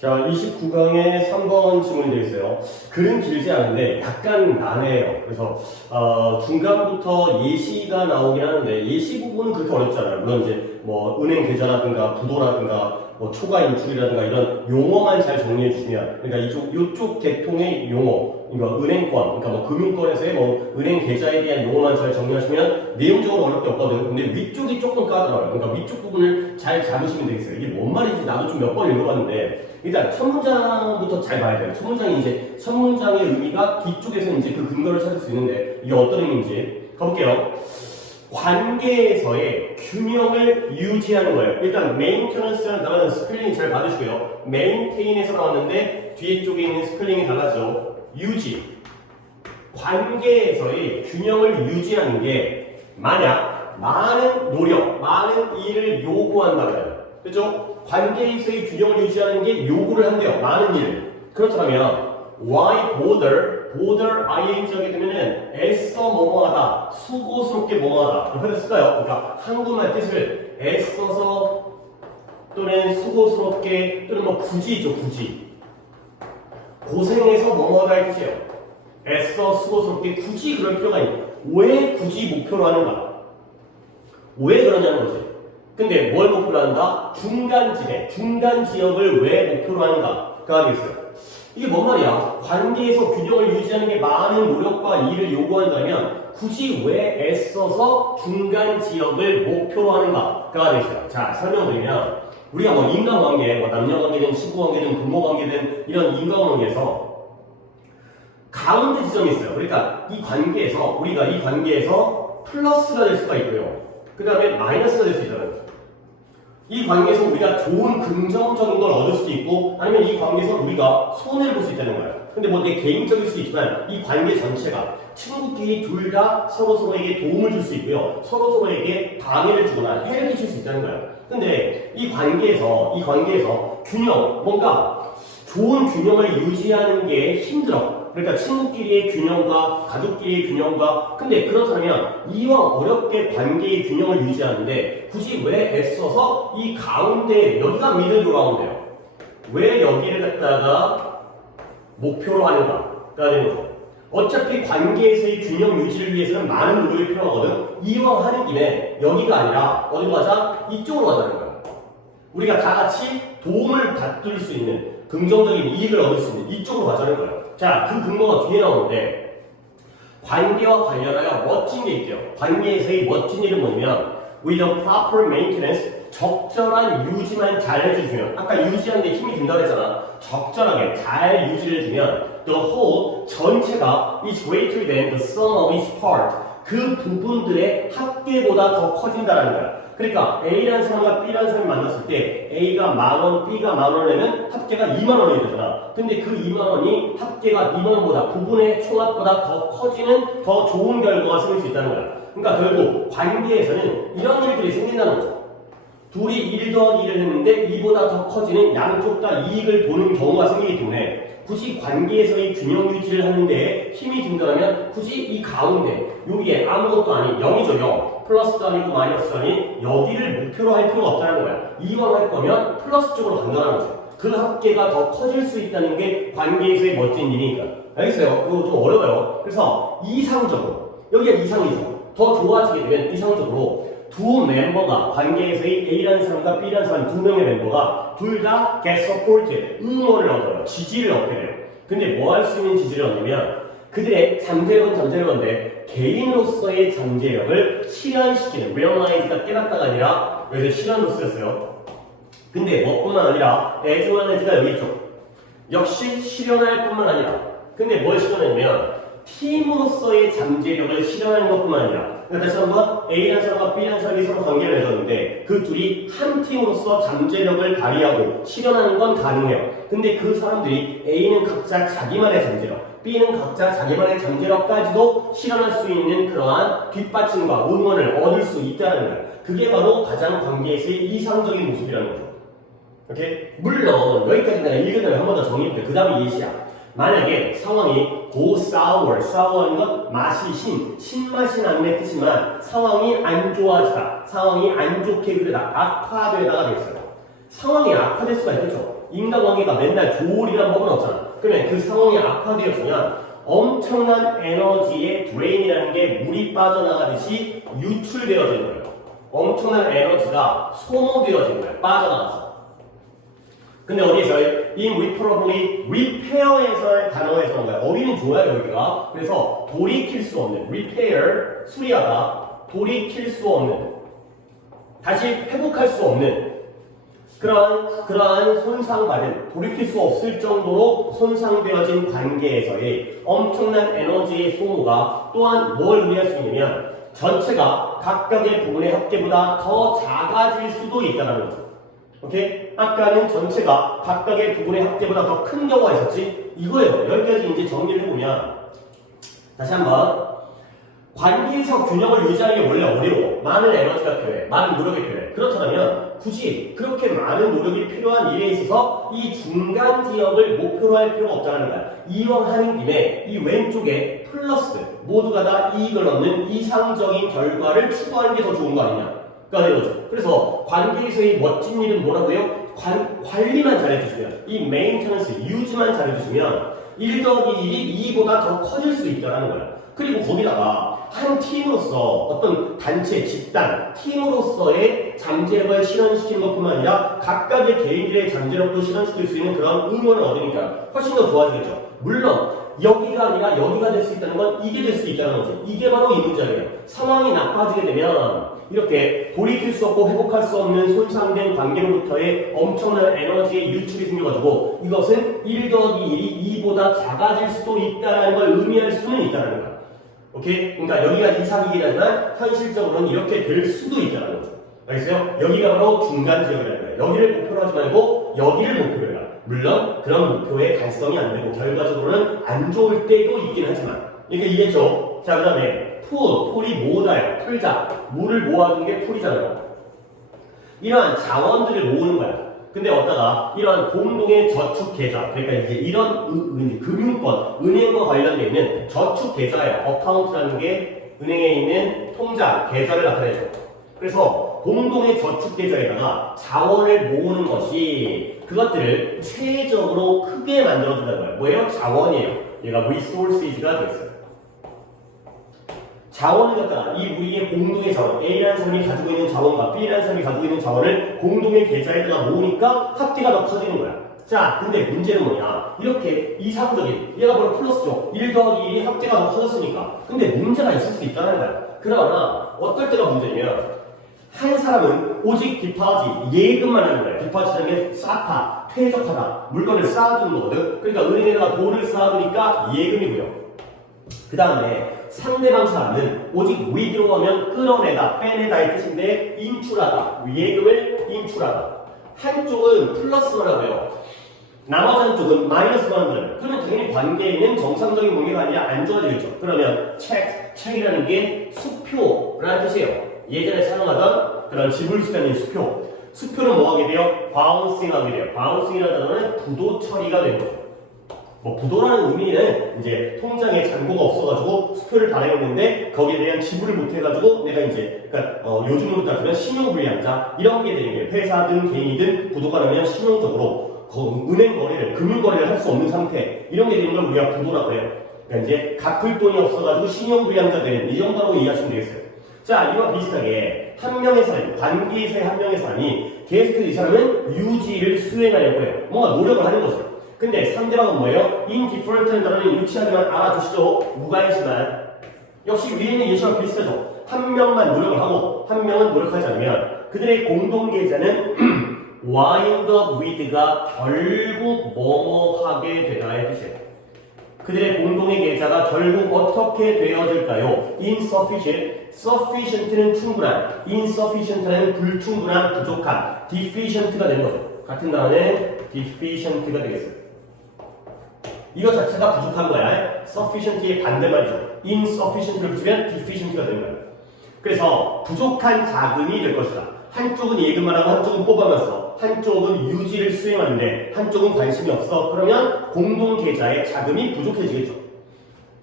자, 29강에 3번 질문이 되어 있어요. 글은 길지 않은데 약간 난해해요. 그래서 중간부터 예시가 나오긴 하는데 예시 부분은 그렇게 어렵지 않아요. 물론 이제 뭐 은행 계좌라든가 부도라든가 뭐 초과 인출이라든가 이런 용어만 잘 정리해 주시면, 그러니까 이쪽 계통의 용어, 그러니까 은행권, 그러니까 뭐 금융권에서의 뭐 은행 계좌에 대한 용어만 잘 정리하시면 내용적으로 어렵게 없거든요. 근데 위쪽이 조금 까다로워요. 그러니까 위쪽 부분을 잘 잡으시면 되겠어요. 이게 뭔 말인지 나도 좀 몇 번 읽어봤는데, 일단 첫 문장부터 잘 봐야 돼요. 첫 문장이 이제 첫 문장의 의미가 뒤쪽에서 이제 그 근거를 찾을 수 있는데 이게 어떤 의미인지 가볼게요. 관계에서의 균형을 유지하는 거예요. 일단 maintenance라는 단어는 스펠링이 잘 받으시고요. maintain에서 나왔는데 뒤에 쪽에 있는 스펠링이 달라져. 유지. 관계에서의 균형을 유지하는 게 만약 많은 노력, 많은 일을 요구한다면, 그렇죠? 관계에서의 균형을 유지하는 게 요구를 한대요. 많은 일. 그렇다면 why bother ing 하게 되면은 애써 뭐뭐하다, 수고스럽게 뭐뭐하다 이렇게 쓸까요? 그러니까 한국말 뜻을 애써서 또는 수고스럽게 또는 뭐 굳이죠. 굳이 고생해서 뭐뭐하다의 뜻이에요. 애써 수고스럽게 굳이 그럴 필요가 있는, 왜 굳이 목표로 하는가? 왜 그러냐는 거지. 근데 뭘 목표로 한다? 중간지대, 중간 지역을 왜 목표로 하는가가 되겠어요. 이게 뭔 말이야? 관계에서 균형을 유지하는 게 많은 노력과 일을 요구한다면 굳이 왜 애써서 중간 지역을 목표로 하는가가 되겠어요. 자, 설명드리면 우리가 뭐 인간관계, 뭐 남녀관계든 친구관계든 부모관계든 이런 인간관계에서 가운데 지점이 있어요. 그러니까 이 관계에서 우리가 이 관계에서 플러스가 될 수가 있고요. 그 다음에 마이너스가 될 수 있다는 거죠. 이 관계에서 우리가 좋은 긍정적인 걸 얻을 수도 있고 아니면 이 관계에서 우리가 손해를 볼 수 있다는 거예요. 근데 뭐 내 개인적일 수도 있지만 이 관계 전체가 친구끼리 둘 다 서로에게 도움을 줄 수 있고요. 서로에게 방해를 주거나 해를 끼칠 수 있다는 거예요. 근데 이 관계에서 균형, 뭔가 좋은 균형을 유지하는 게 힘들어. 그러니까 친구끼리의 균형과 가족끼리의 균형과, 근데 그렇다면 이왕 어렵게 관계의 균형을 유지하는데 굳이 왜 애써서 이 가운데, 여기가 미들 그라운드예요. 왜 여기를 갖다가 목표로 하는가가 되는 거죠. 어차피 관계에서의 균형 유지를 위해서는 많은 노력이 필요하거든. 이왕 하는 김에 여기가 아니라 어디로 가자? 이쪽으로 가자는 거야. 우리가 다 같이 도움을 받을 수 있는, 긍정적인 이익을 얻을 수 있는 이쪽으로 가자는 거예요. 자, 그 근거가 뒤에 나오는데 관계와 관련하여 멋진 게 있대요. 관계에서의 멋진 일은 뭐냐면 with a proper maintenance, 적절한 유지만 잘 해주면, 아까 유지하는 데 힘이 든다고 했잖아. 적절하게 잘 유지를 해주면 the whole, 전체가 is greater than the sum of its part, 그 부분들의 합계보다 더 커진다는 거야. 그러니까 A라는 사람과 B라는 사람이 만났을 때 A가 10,000원, B가 10,000원을 내면 합계가 20,000원이 되잖아. 근데 그 20,000원이 합계가 20,000원보다, 부분의 총합보다 더 커지는 더 좋은 결과가 생길 수 있다는 거야. 그러니까 결국 관계에서는 이런 일들이 생긴다는 거죠. 둘이 1 더하기 1을 했는데 이보다 더 커지는, 양쪽 다 이익을 보는 경우가 생기기 때문에 굳이 관계에서의 균형 유지를 하는데 힘이 든다면 굳이 이 가운데 여기에 아무것도 아닌 0이죠. 0. 플러스도 아니고 마이너스도 아닌 여기를 목표로 할 필요가 없다는 거야. 이왕 할 거면 플러스 쪽으로 간다는 거죠. 그 합계가 더 커질 수 있다는 게 관계에서의 멋진 일이니까. 알겠어요? 그거 좀 어려워요. 그래서 이상적으로, 여기가 이상이죠. 더 좋아지게 되면 이상적으로 두 멤버가, 관계에서의 A라는 사람과 B라는 사람 두 명의 멤버가 둘 다 get supported, 응원을 얻어요. 지지를 얻게 돼요. 근데 뭐 할 수 있는 지지를 얻냐면 그들의 잠재력인데 개인으로서의 잠재력을 실현시키는, realize가 깨닫다가 아니라, 여기서 실현으로 쓰였어요. 근데 뭐뿐만 아니라 as well as가 여기 있죠. 역시 실현할 뿐만 아니라, 근데 뭘 실현하냐면 팀으로서의 잠재력을 실현하는 것뿐만 아니라, 그러니까 다시 한번 A라는 사람과 B라는 사람이 서로 관계를 맺었는데 그 둘이 한 팀으로서 잠재력을 발휘하고 실현하는 건 가능해요. 근데 그 사람들이 A는 각자 자기만의 잠재력, B는 각자 자기만의 잠재력까지도 실현할 수 있는 그러한 뒷받침과 응원을 얻을 수 있다는 거예요. 그게 바로 가장 관계에서의 이상적인 모습이라는 거죠. 오케이? 물론 여기까지 내가 읽은 다음에 한 번 더 정리할게. 그 다음에 예시야. 만약에 상황이 go sour, sour하는 건 맛이 신맛이 나는 뜻이지만 상황이 안 좋아지다, 상황이 안 좋게 그러다, 악화되다가 되겠어요. 상황이 악화될 수가 있겠죠. 인간관계가 맨날 좋으리란 법은 없잖아. 그러면 그 상황이 악화되어지면 엄청난 에너지의 드레인이라는 게 물이 빠져나가듯이 유출되어지는 거예요. 엄청난 에너지가 소모되어지는 거예요. 빠져나가서. 근데 어디에서? irreparably repair에서의 단어에서 온 거예요. 어휘는 좋아요, 여기가. 그래서 돌이킬 수 없는, repair, 수리하다, 돌이킬 수 없는, 다시 회복할 수 없는 그러한 손상받은, 돌이킬 수 없을 정도로 손상되어진 관계에서의 엄청난 에너지의 소모가 또한 뭘 의미할 수 있냐면 전체가 각각의 부분의 합계보다 더 작아질 수도 있다는 거죠. 오케이? 아까는 전체가 각각의 부분의 합계보다 더 큰 경우가 있었지? 이거예요. 여기까지 이제 정리를 해보면 다시 한번 관계에서 균형을 유지하는 게 원래 어려워. 많은 에너지가 필요해. 많은 노력이 필요해. 그렇다면 굳이 그렇게 많은 노력이 필요한 일에 있어서 이 중간 지역을 목표로 할 필요가 없다는 거야. 이왕 하는 김에 이 왼쪽에 플러스 모두가 다 이익을 얻는 이상적인 결과를 추구하는 게 더 좋은 거 아니냐. 그러니까 이거죠. 그래서 관계에서의 멋진 일은 뭐라고요? 관리만 잘해주시면, 이 메인테넌스, 유지만 잘해주시면 1 더하기 1이 2보다 더 커질 수 있다는 거야. 그리고 거기다가 한 팀으로서 어떤 단체, 집단, 팀으로서의 잠재력을 실현시키는 것뿐만 아니라 각각의 개인들의 잠재력도 실현시킬 수 있는 그런 응원을 얻으니까 훨씬 더 좋아지겠죠. 물론 여기가 아니라 여기가 될 수 있다는 건 이게 될 수 있다는 거죠. 이게 바로 이 문제예요. 상황이 나빠지게 되면 이렇게 돌이킬 수 없고 회복할 수 없는 손상된 관계로부터의 엄청난 에너지의 유출이 생겨가지고 이것은 1 더하기 1이 2보다 작아질 수도 있다는 걸 의미할 수는 있다는 거야. 오케이? 그러니까 여기가 이상이긴 하지만 현실적으로는 이렇게 될 수도 있다는 거죠. 알겠어요? 여기가 바로 중간 지역이라는 거예요. 여기를 목표로 하지 말고 여기를 목표로 해라. 물론 그런 목표에 달성이 안 되고 결과적으로는 안 좋을 때도 있긴 하지만 이게 이해죠? 자, 그 다음에 풀이 모으다요. 풀자. 물을 모아둔 게 풀이잖아요. 이러한 자원들을 모으는 거야. 근데 어디다가 이런 공동의 저축 계좌, 그러니까 이제 이런 금융권, 은행과 관련되어 있는 저축 계좌예요. 어카운트라는 게 은행에 있는 통장, 계좌를 나타내죠. 그래서 공동의 저축 계좌에다가 자원을 모으는 것이 그것들을 체계적으로 크게 만들어준다는 거예요. 뭐예요? 자원이에요. 얘가 resources가 되어있어요. 자원을 갖다가 이 우리의 공동의 자원, A라는 사람이 가지고 있는 자원과 B라는 사람이 가지고 있는 자원을 공동의 계좌에다가 모으니까 합계가 더 커지는 거야. 자, 근데 문제는 뭐냐? 이렇게 이상적인, 얘가 바로 플러스죠. 1 더하기 1이 합계가 더 커졌으니까. 근데 문제가 있을 수 있다는 거야. 그러나 어떨 때가 문제냐면 한 사람은 오직 디파짓, 예금만 하는 거예요. 디파짓이라는 게 쌓다, 퇴적하다, 물건을 쌓아두는 거거든. 그러니까 은행에다가 돈을 쌓아두니까 예금이고요. 그 다음에 상대방 사람은 오직 withdraw하면 끌어내다, 빼내다의 뜻인데 인출하다, 예금을 인출하다. 한쪽은 플러스만 하고요. 나머지 한쪽은 마이너스만 하는 거예요. 그러면 당연히 관계에는 정상적인 관계가 아니라 안 좋아지겠죠. 그러면 책이라는 게 수표라는 뜻이에요. 예전에 사용하던 그런 지불수단인 수표. 수표는 뭐 하게 돼요? 바운싱 하게 돼요. 바운싱이라는 단어는 부도 처리가 되는 거죠. 뭐 부도라는 의미는 이제 통장에 잔고가 없어가지고 수표를 발행했는데 거기에 대한 지불을 못해가지고 내가 이제 그러니까 요즘으로 따지면 신용불량자 이런 게 되는 거예요. 회사든 개인이든 부도가 나면 신용적으로 은행 거래를 금융 거래를 할 수 없는 상태 이런 게 되는 걸 우리가 부도라고 해요. 그러니까 이제 갚을 돈이 없어가지고 신용불량자 되는 이 정도라고 이해하시면 되겠어요. 자, 이와 비슷하게 한 명의 사람, 관계에서의 한 명의 사람이 계속해서 이 사람은 유지를 수행하려고 해요. 뭔가 노력을 하는 거죠. 근데 상대방은 뭐예요? indifferent라는 단어는 유치하지만 알아두시죠. 무관심한. 역시 위에 있는 예시와 비슷하죠. 한 명만 노력을 하고 한 명은 노력하지 않으면 그들의 공동 계좌는 wind up with가 결국 뭐뭐 하게 되다의 뜻이에요. 그들의 공동의 계좌가 결국 어떻게 되어질까요? insufficient, sufficient는 충분한, insufficient는 불충분한, 부족한, deficient가 되는 거죠. 같은 단어는 deficient가 되겠어요. 이거 자체가 부족한 거야. sufficient의 반대말이죠. insufficient를 붙이면 deficient가 되는 거야. 그래서 부족한 자금이 될 것이다. 한쪽은 예금만 하고 한쪽은 뽑아면서 한쪽은 유지를 수행하는데 한쪽은 관심이 없어. 그러면 공동 계좌의 자금이 부족해지겠죠.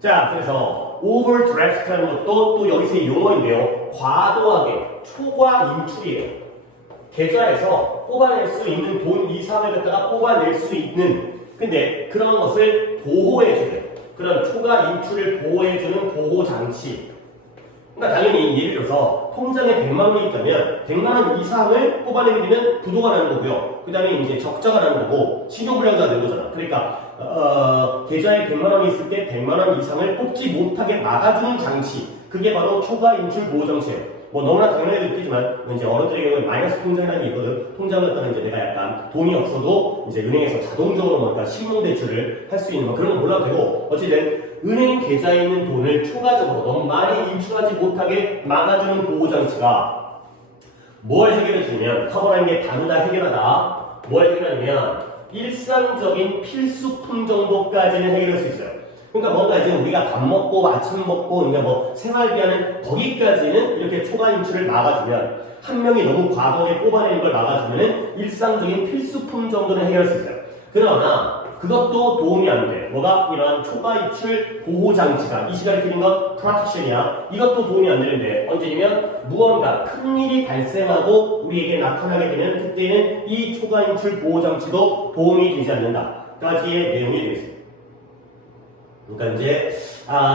자, 그래서 overdraft라는 것도 또 여기서의 용어인데요. 과도하게 초과 인출이에요. 계좌에서 뽑아낼 수 있는 돈 이상을 갖다가 뽑아낼 수 있는 근데 그런 것을 보호해주는 그런 초과 인출을 보호해주는 보호장치 그러니까 당연히 예를 들어서 통장에 100만 원이 있다면 100만 원 이상을 뽑아내게 되면 부도가 나는 거고요. 그 다음에 이제 적자가 나는 거고 신용불량자가 되는 거잖아. 그러니까 계좌에 100만 원이 있을 때 100만 원 이상을 뽑지 못하게 막아주는 장치 그게 바로 초과 인출 보호 장치예요. 뭐 너무나 당연하게 느끼지만 이제 어른들의 경우에 마이너스 통장이라는 게 있거든. 통장을 갖다가 이제 내가 약간 돈이 없어도 이제 은행에서 자동적으로 뭔가 신용 대출을 할 수 있는 뭐 그런 건 몰라도 되고 어쨌든 은행 계좌에 있는 돈을 초과적으로 너무 많이 인출하지 못하게 막아주는 보호 장치가 뭘 해결해 주냐면 커버라는 게 다루다 해결하다 뭘 해결하냐면 일상적인 필수품 정도까지는 해결할 수 있어요. 그러니까 뭔가 이제 우리가 밥 먹고 아침 먹고 그러니까 뭐 생활비하는 거기까지는 이렇게 초과 인출을 막아주면 한 명이 너무 과도하게 뽑아내는 걸 막아주면은 일상적인 필수품 정도는 해결할 수 있어요. 그러나 그것도 도움이 안 돼. 뭐가 이런 초과 인출 보호 장치가 이 시간에 드린 건 프로텍션이야. 이것도 도움이 안 되는데 언제냐면 무언가 큰 일이 발생하고 우리에게 나타나게 되면 그때는 이 초과 인출 보호 장치도 도움이 되지 않는다까지의 내용이 되겠습니다. 그러니까 이제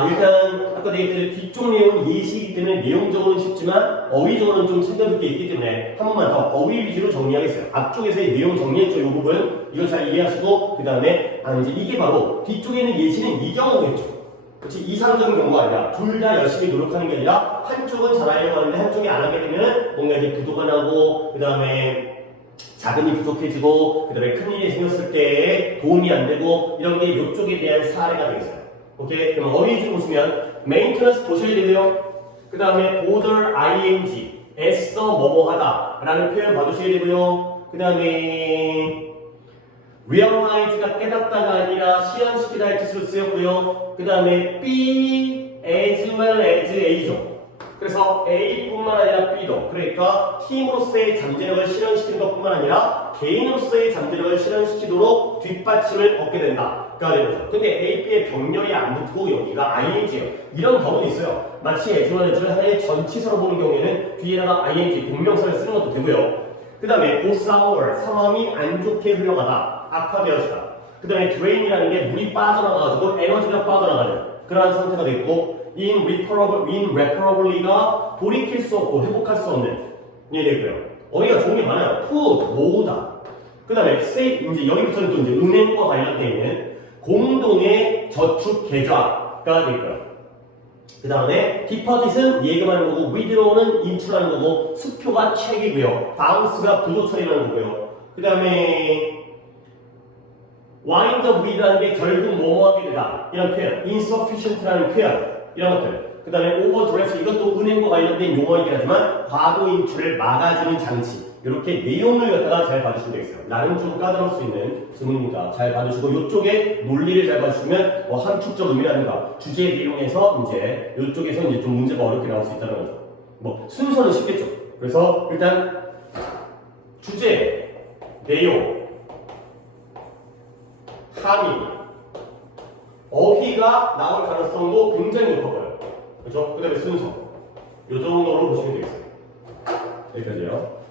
일단 아까 얘기했듯이 뒤쪽 내용은 예시이기 때문에 내용적으로는 쉽지만 어휘적으로는 좀 챙겨둘 게 있기 때문에 한 번만 더 어휘 위주로 정리하겠어요. 앞쪽에서의 내용 정리했죠. 이 부분 이거 잘 이해하시고 그 다음에 이제 이게 바로 뒤쪽에 있는 예시는 이 경우겠죠. 그렇지 이상적인 경우가 아니라 둘 다 열심히 노력하는 게 아니라 한쪽은 잘하려고 하는데 한쪽이 안 하게 되면 뭔가 이제 부도가 나고 그 다음에 자금이 부족해지고 그 다음에 큰일이 생겼을 때 도움이 안 되고 이런 게 이쪽에 대한 사례가 되겠어요. 오케이? 그럼 어휘 좀 보시면 maintenance 보셔야 되고요. 그 다음에 border ing 애써 뭐뭐하다 라는 표현 봐주셔야 되고요. 그 다음에 realize가 깨닫다가 아니라 실현시키다 할 뜻으로 쓰였고요. 그 다음에 be as well as A죠. 그래서 A뿐만 아니라 B도 그러니까 팀으로서의 잠재력을 실현시키는 것뿐만 아니라 개인으로서의 잠재력을 실현시키도록 뒷받침을 얻게 된다가 되는 거죠. 근데 A, B의 병렬이 안 붙고 여기가 ING예요. 이런 경우도 있어요. 마치 as well as를 하나의 전치사로 보는 경우에는 뒤에다가 ING 동명사를 쓰는 것도 되고요. 그 다음에 go sour 상황이 안 좋게 흘러가다 악화되어지다. 그 다음에 drain이라는 게 물이 빠져나가가지고 에너지가 빠져나가는 그러한 상태가 되고 irreparably가 돌이킬 수 없고 회복할 수 없는 게 되고요. 어휘가 좋은 게 많아요. put 모으다. 그 다음에 save 이제 여기부터는 또 이제 은행과 관련되어 있는 공동의 저축 계좌가 되고요. 그 다음에 디퍼짓은 예금하는 거고 withdraw는 인출하는 거고 수표가 책이고요. 바운스가 부도 처리라는 거고요. 그 다음에 wind up with라는 게 결국 뭐뭐하게 되다 이런 표현 insufficient라는 표현 이런 것들 그 다음에 overdress 이것도 은행과 관련된 용어이긴 하지만 과도 인출을 막아주는 장치 이렇게 내용을 갖다가 잘 봐주시면 되겠어요. 나는 좀 까다로울 수 있는 질문이니까 잘 봐주시고 이쪽에 논리를 잘 봐주시면 함축적 의미라든가 주제 내용에서 이제 이쪽에서 이제 좀 문제가 어렵게 나올 수 있다는 거죠. 뭐 순서는 쉽겠죠. 그래서 일단 주제, 내용, 함의, 어휘가 나올 가능성도 굉장히 높아 보여요. 그렇죠? 그 다음에 순서 이 정도로 보시면 되겠어요. 여기까지요.